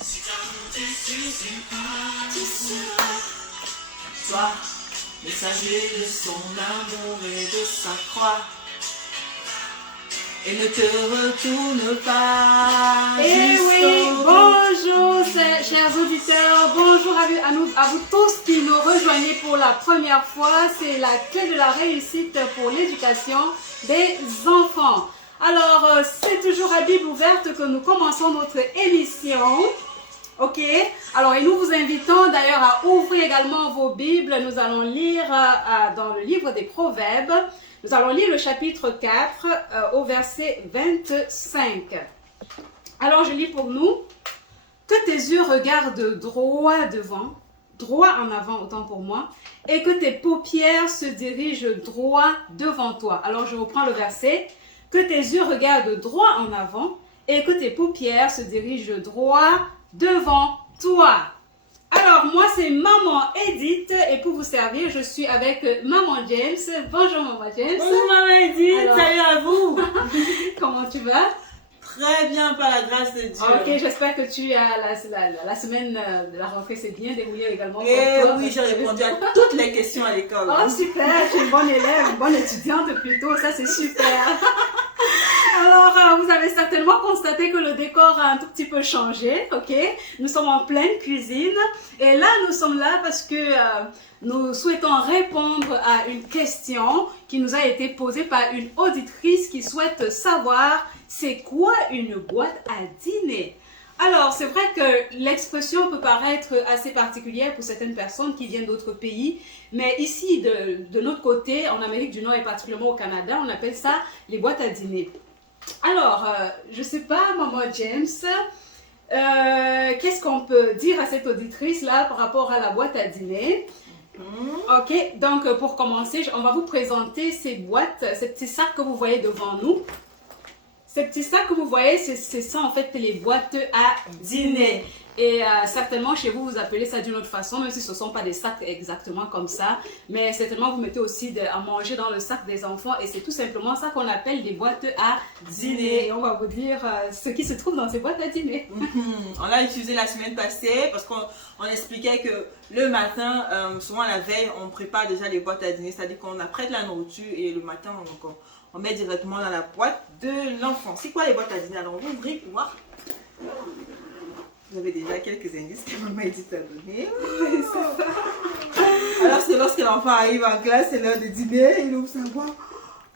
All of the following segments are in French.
Si t'as monté sur une part, tu seras. Toi, messager de son amour et de sa croix. Et ne te retourne pas. Eh oui, bonjour chers auditeurs, bonjour à vous tous qui nous rejoignez pour la première fois. C'est la clé de la réussite pour l'éducation des enfants. Alors, c'est toujours à Bible ouverte que nous commençons notre émission. Ok, alors et nous vous invitons d'ailleurs à ouvrir également vos Bibles. Nous allons lire dans le livre des Proverbes. Nous allons lire le chapitre 4 au verset 25. Alors je lis pour nous. Que tes yeux regardent droit devant, droit en avant autant pour moi, et que tes paupières se dirigent droit devant toi. Alors je reprends le verset. Que tes yeux regardent droit en avant, et que tes paupières se dirigent droit devant toi. Alors, moi, c'est Maman Edith et pour vous servir, je suis avec Maman James. Bonjour, Maman James. Bonjour, Maman Edith. Alors, salut à vous. Comment tu vas? Très bien, par la grâce de Dieu. Ok, j'espère que tu as la semaine de la rentrée s'est bien déroulée également. Et oui, j'ai répondu à toutes les questions à l'école. Oh, super, tu es une bonne élève, une bonne étudiante plutôt, ça c'est super. Alors, vous avez certainement constaté que le décor a un tout petit peu changé, ok? Nous sommes en pleine cuisine et là, nous sommes là parce que nous souhaitons répondre à une question qui nous a été posée par une auditrice qui souhaite savoir c'est quoi une boîte à dîner? Alors, c'est vrai que l'expression peut paraître assez particulière pour certaines personnes qui viennent d'autres pays, mais ici, de notre côté, en Amérique du Nord et particulièrement au Canada, on appelle ça les boîtes à dîner. Alors, je ne sais pas, Maman James, qu'est-ce qu'on peut dire à cette auditrice-là par rapport à la boîte à dîner? Ok, donc pour commencer, on va vous présenter ces boîtes, ces petits sacs que vous voyez devant nous. Ces petits sacs que vous voyez, c'est ça en fait les boîtes à dîner. Et certainement chez vous, vous appelez ça d'une autre façon, même si ce ne sont pas des sacs exactement comme ça. Mais certainement, vous mettez aussi à manger dans le sac des enfants. Et c'est tout simplement ça qu'on appelle des boîtes à dîner. Et on va vous dire ce qui se trouve dans ces boîtes à dîner. On l'a utilisé la semaine passée parce qu'on expliquait que le matin, souvent la veille, on prépare déjà les boîtes à dîner. C'est-à-dire qu'on apprête la nourriture et le matin, on met directement dans la boîte de l'enfant. C'est quoi les boîtes à dîner? Alors, on va ouvrir pour voir. Vous avez déjà quelques indices que Maman Edith a donné. Alors, c'est lorsque l'enfant arrive en classe, c'est l'heure de dîner, il ouvre sa boîte.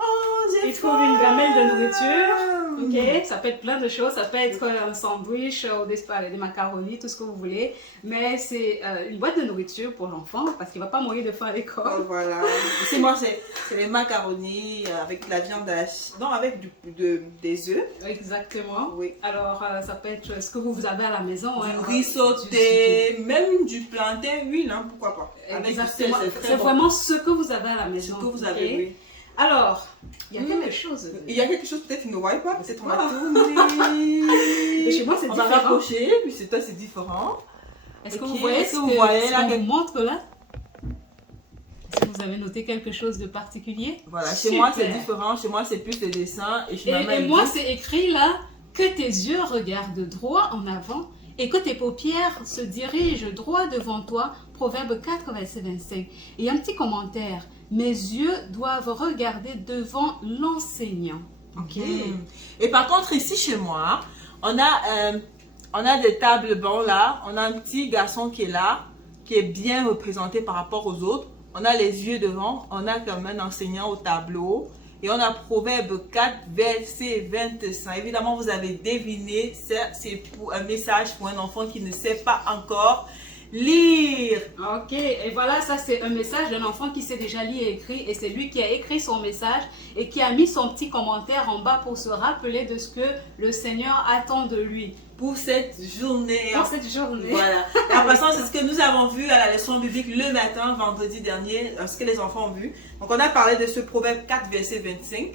Oh, j'ai Il trouve une gamelle de nourriture. Ok, ça peut être plein de choses. Ça peut être un sandwich ou des macaronis, tout ce que vous voulez. Mais c'est une boîte de nourriture pour l'enfant parce qu'il ne va pas mourir de faim à l'école. Oh, voilà. Ici, moi, c'est les macaronis avec la viande non, avec des œufs. Exactement. Oui. Alors, ça peut être ce que vous avez à la maison. Du riz sauté, même du plantain, huile, hein, pourquoi pas. Exactement. C'est vraiment ce que vous avez à la maison. Ce que vous avez, oui. Alors, il y a quelque chose. Il y a quelque chose, peut-être, ne voit pas, peut-être on va tourner. Mais chez moi, c'est différent. On va rapprocher, puis chez toi, c'est différent. Est-ce que vous voyez ce qu'on vous montre là? Est-ce que vous avez noté quelque chose de particulier? Voilà, chez moi, c'est différent. Chez moi, c'est plus le dessin. Et moi, c'est écrit là que tes yeux regardent droit en avant et que tes paupières se dirigent droit devant toi. Proverbe 4, verset 25. Et il y a un petit commentaire. Mes yeux doivent regarder devant l'enseignant. Ok. Et par contre, ici chez moi, on a des tables bancs là. On a un petit garçon qui est là, qui est bien représenté par rapport aux autres. On a les yeux devant. On a comme un enseignant au tableau. Et on a Proverbe 4, verset 25. Évidemment, vous avez deviné, c'est pour un message pour un enfant qui ne sait pas encore lire. Ok, et voilà, ça c'est un message d'un enfant qui sait déjà lire et écrire, et c'est lui qui a écrit son message et qui a mis son petit commentaire en bas pour se rappeler de ce que le Seigneur attend de lui. Pour cette journée. Pour cette journée. Voilà. Et en passant, c'est ce que nous avons vu à la leçon biblique le matin, vendredi dernier, ce que les enfants ont vu. Donc on a parlé de ce proverbe 4, verset 25,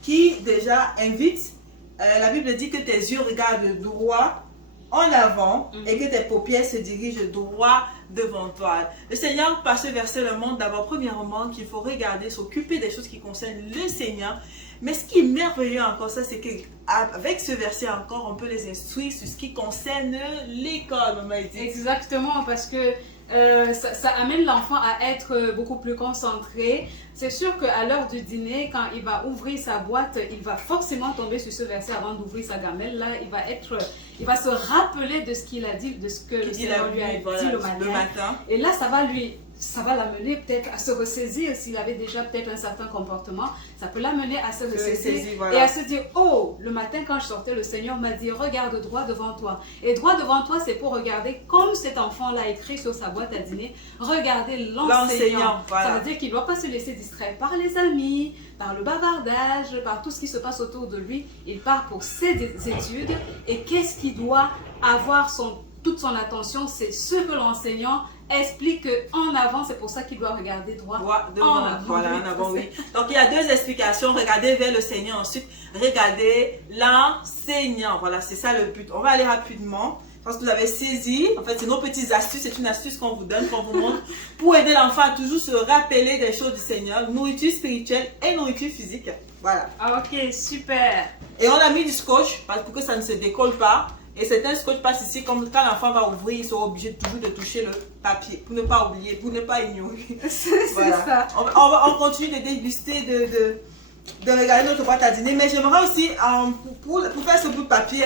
qui déjà invite, la Bible dit que tes yeux regardent droit en avant et que tes paupières se dirigent droit devant toi. Le Seigneur, par ce verset, le montre d'abord, premièrement, qu'il faut regarder, s'occuper des choses qui concernent le Seigneur. Mais ce qui est merveilleux encore, ça, c'est qu'avec ce verset encore, on peut les instruire sur ce qui concerne l'école, maman Edith. Exactement, parce que ça amène l'enfant à être beaucoup plus concentré. C'est sûr qu'à l'heure du dîner, quand il va ouvrir sa boîte, il va forcément tomber sur ce verset avant d'ouvrir sa gamelle. Là, il va se rappeler de ce qu'il a dit, de ce que le Seigneur lui a dit le matin. Et là, ça va l'amener peut-être à se ressaisir s'il avait déjà peut-être un certain comportement. Ça peut l'amener à se ressaisir et à se dire, oh, le matin quand je sortais, le Seigneur m'a dit, regarde droit devant toi. Et droit devant toi, c'est pour regarder comme cet enfant l'a écrit sur sa boîte à dîner, regardez l'enseignant. Voilà. Ça veut dire qu'il ne doit pas se laisser distraire par les amis, par le bavardage, par tout ce qui se passe autour de lui. Il part pour ses études. Et qu'est-ce qui doit avoir toute son attention? C'est ce que l'enseignant explique en avant, c'est pour ça qu'il doit regarder droit devant, en avant. Voilà, en avant, oui. Donc il y a deux explications, regardez vers le Seigneur, ensuite regardez l'enseignant. Voilà, c'est ça le but. On va aller rapidement. Je pense que vous avez saisi. En fait, c'est nos petites astuces. C'est une astuce qu'on vous donne, qu'on vous montre pour aider l'enfant à toujours se rappeler des choses du Seigneur. Nourriture spirituelle et nourriture physique. Voilà. Ah, ok, super. Et on a mis du scotch pour que ça ne se décolle pas. Et certains scotch passe ici, comme quand l'enfant va ouvrir, il sera obligé toujours de toucher le papier pour ne pas oublier, pour ne pas ignorer. C'est ça. On continue de déguster, de regarder notre boîte à dîner. Mais j'aimerais aussi, pour faire ce bout de papier,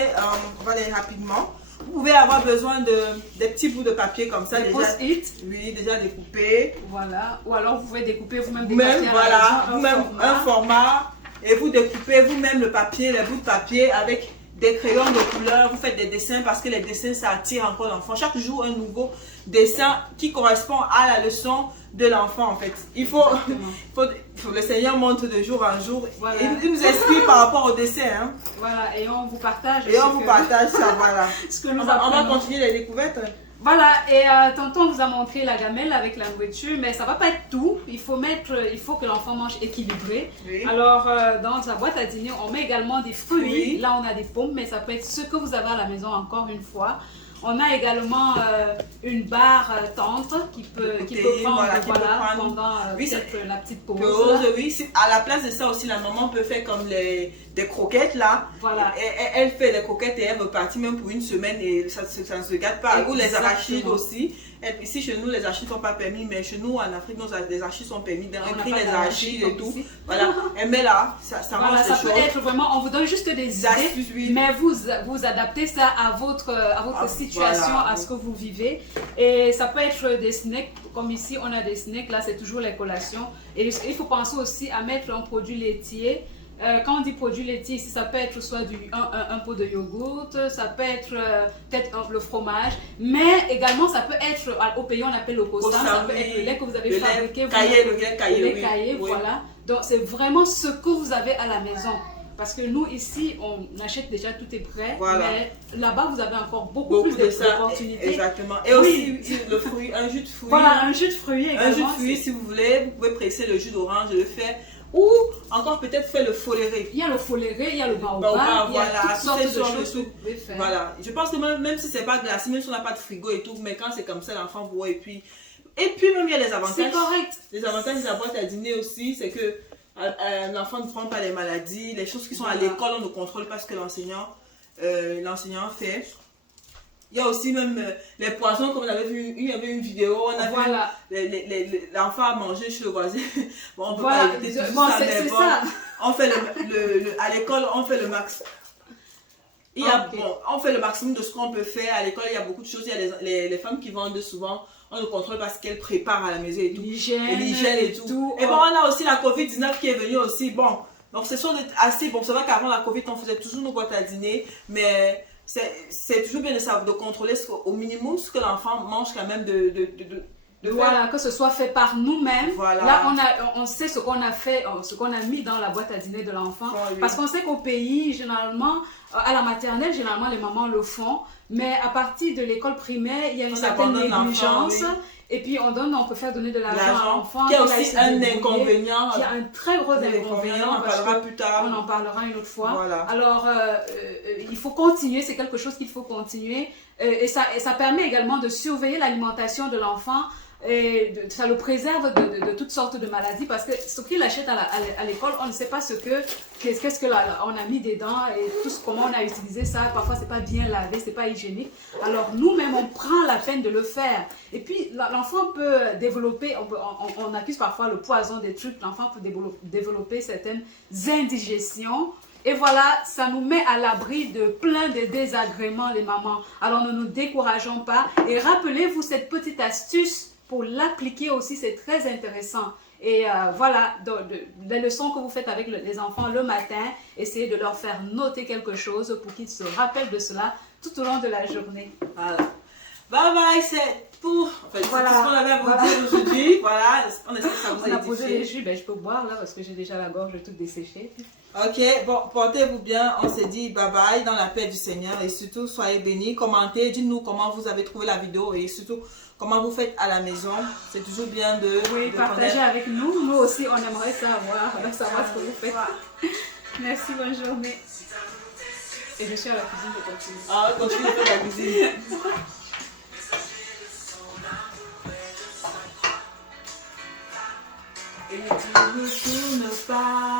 on va aller rapidement. Vous pouvez avoir besoin des petits bouts de papier comme ça. Des post-it. Oui, déjà découpés. Voilà. Ou alors vous pouvez découper vous-même des papiers. Voilà, vous-même un format. Et vous découpez vous-même le papier, les bouts de papier avec des crayons de couleur, vous faites des dessins parce que les dessins ça attire encore l'enfant. Chaque jour un nouveau dessin qui correspond à la leçon de l'enfant en fait. Le Seigneur montre de jour en jour. Voilà. Il nous explique par rapport au dessin. Hein. Voilà, et on vous partage. Et on vous partage ça, voilà. Ce que nous on va continuer les découvertes. Voilà, et tonton vous a montré la gamelle avec la nourriture, mais ça va pas être tout. Il faut que l'enfant mange équilibré. Oui. Alors, dans sa boîte à dîner, on met également des fruits. Oui. Là, on a des pommes, mais ça peut être ce que vous avez à la maison encore une fois. On a également une barre tendre qui peut prendre pendant peut-être la petite pause. Oui, à la place de ça aussi, la maman peut faire comme des croquettes là. Voilà. Elle fait des croquettes et elle repartit même pour une semaine et ça ne se gâte pas. Ou les arachides aussi. Ici chez nous, les arachides ne sont pas permis, mais chez nous en Afrique, les arachides sont permis. Dans un prix, les arachides et tout. Voilà. Elle met là, ça mange ça peut être vraiment, on vous donne juste des idées, oui. Mais vous adaptez ça à votre situation, à ce que vous vivez. Et ça peut être des snacks, comme ici on a des snacks, là c'est toujours les collations. Et il faut penser aussi à mettre un produit laitier. Quand on dit produit laitier, ici, ça peut être soit un pot de yogourt, ça peut être peut-être le fromage, mais également ça peut être, au pays on appelle le cossam, ça peut être le lait que vous avez fabriqué, le lait caillé, voilà. Donc c'est vraiment ce que vous avez à la maison. Parce que nous ici, on achète déjà, tout est prêt, voilà. Mais là-bas vous avez encore beaucoup plus d'opportunités. Exactement. Et aussi le fruit, un jus de fruits. Voilà, un jus de fruits également. Un jus de fruits, si vous voulez, vous pouvez presser le jus d'orange, le faire. Ou encore peut-être faire le foléré. Il y a le foléré, il y a le baobab, il y a toutes sortes de choses que vous pouvez faire. Voilà, je pense que même si c'est pas glacé, même si on n'a pas de frigo et tout, mais quand c'est comme ça, l'enfant voit et puis même il y a les avantages. C'est correct. Les avantages de la boîte à dîner aussi, c'est que l'enfant ne prend pas les maladies, les choses qui sont à l'école, on ne contrôle pas ce que l'enseignant fait. Il y a aussi même les poissons, comme on avait vu, il y avait une vidéo, on a vu l'enfant a mangé chez le voisin. Bon, on peut pas éviter tout ça, mais bon, on fait à l'école, on fait le max. On fait le maximum de ce qu'on peut faire. À l'école, il y a beaucoup de choses. Il y a les femmes qui vendent souvent, on ne contrôle pas ce qu'elles préparent à la maison et tout. L'hygiène et tout. Et bon, on a aussi la Covid-19 qui est venue aussi. Bon, donc c'est assez bon. C'est vrai qu'avant la Covid, on faisait toujours nos boîtes à dîner, mais c'est toujours bien de contrôler au minimum ce que l'enfant mange quand même voilà, que ce soit fait par nous-mêmes. Voilà. Là, on sait ce qu'on a fait, ce qu'on a mis dans la boîte à dîner de l'enfant. Oui. Parce qu'on sait qu'au pays, généralement, à la maternelle, généralement, les mamans le font. Mais à partir de l'école primaire, il y a une certaine négligence. Oui. Et puis, on peut faire donner de l'argent à l'enfant. Qui a aussi un inconvénient. Qui a un très gros inconvénient. On en parlera plus tard. On en parlera une autre fois. Voilà. Alors, il faut continuer. C'est quelque chose qu'il faut continuer. Et ça permet également de surveiller l'alimentation de l'enfant et ça le préserve de toutes sortes de maladies parce que ce qu'il achète à l'école, on ne sait pas qu'est-ce que on a mis dedans et comment on a utilisé ça. Parfois, c'est pas bien lavé, c'est pas hygiénique. Alors, nous-mêmes, on prend la peine de le faire. Et puis, l'enfant peut développer, on accuse parfois le poison des trucs, l'enfant peut développer certaines indigestions. Et voilà, ça nous met à l'abri de plein de désagréments, les mamans. Alors, ne nous décourageons pas. Et rappelez-vous cette petite astuce pour l'appliquer aussi, c'est très intéressant. Et voilà, les leçons que vous faites avec les enfants le matin, essayez de leur faire noter quelque chose pour qu'ils se rappellent de cela tout au long de la journée. Voilà. Bye bye, c'est tout. En fait, Voilà. C'est tout ce qu'on avait à vous dire aujourd'hui. Voilà, on espère que ça vous a On a posé les édifié. jus, ben, je peux boire là parce que j'ai déjà la gorge toute desséchée. Ok, bon, portez-vous bien. On se dit bye bye dans la paix du Seigneur et surtout soyez bénis. Commentez, dites-nous comment vous avez trouvé la vidéo et surtout comment vous faites à la maison. C'est toujours bien de Partagez connaître. avec nous. Nous aussi, on aimerait savoir ce que vous faites. Merci, bonne journée. Et je suis à la cuisine de continuer. Ah, continuez de faire la cuisine. Et tu ne tournes pas.